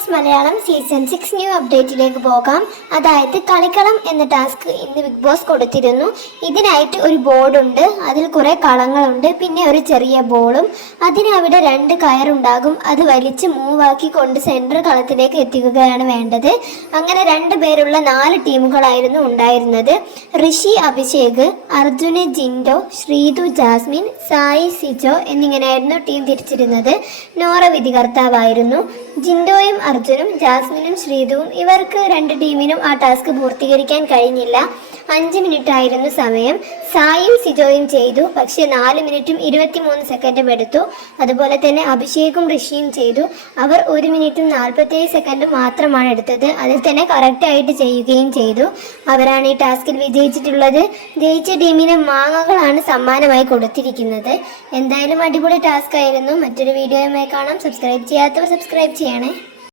Boss Malayalam season 6 new അപ്ഡേറ്റിലേക്ക് പോകാം. അതായത് കളിക്കളം എന്ന ടാസ്ക് ഇന്ന് ബിഗ് ബോസ് കൊടുത്തിരുന്നു. ഇതിനായിട്ട് ഒരു ബോർഡുണ്ട്, അതിൽ കുറേ കളങ്ങളുണ്ട്, പിന്നെ ഒരു ചെറിയ ബോളും. അതിനവിടെ 2 കയറുണ്ടാകും. അത് വലിച്ച് മൂവാക്കി കൊണ്ട് സെൻട്രൽ കളത്തിലേക്ക് എത്തിക്കുകയാണ് വേണ്ടത്. അങ്ങനെ 2 പേരുള്ള 4 ടീമുകളായിരുന്നു ഉണ്ടായിരുന്നത്. ഋഷി അഭിഷേക്, അർജുന് ജിൻഡോ, ശ്രീതു ജാസ്മിൻ, സായി സിജോ എന്നിങ്ങനെയായിരുന്നു ടീം തിരിച്ചിരുന്നത്. നോറ വിധികർത്താവായിരുന്നു. ജിൻഡോയും അർജുനും ജാസ്മിനും ശ്രീതുവും ഇവർക്ക് 2 ടീമിനും ആ ടാസ്ക് പൂർത്തീകരിക്കാൻ കഴിഞ്ഞില്ല. 5 മിനിറ്റ് ആയിരുന്നു സമയം. സായും സിജോയും ചെയ്തു, പക്ഷേ 4 മിനിറ്റും 23 സെക്കൻഡും എടുത്തു. അതുപോലെ തന്നെ അഭിഷേകും ഋഷിയും ചെയ്തു. അവർ 1 മിനിറ്റും 47 സെക്കൻഡും മാത്രമാണ് എടുത്തത്. അതിൽ തന്നെ കറക്റ്റായിട്ട് ചെയ്യുകയും ചെയ്തു. അവരാണ് ഈ ടാസ്കിൽ വിജയിച്ചിട്ടുള്ളത്. ജയിച്ച ടീമിന് മാങ്ങകളാണ് സമ്മാനമായി കൊടുത്തിരിക്കുന്നത്. എന്തായാലും അടിപൊളി ടാസ്ക് ആയിരുന്നു. മറ്റൊരു വീഡിയോയുമായി കാണാം. സബ്സ്ക്രൈബ് ചെയ്യാത്തവർ സബ്സ്ക്രൈബ് ചെയ്യണേ.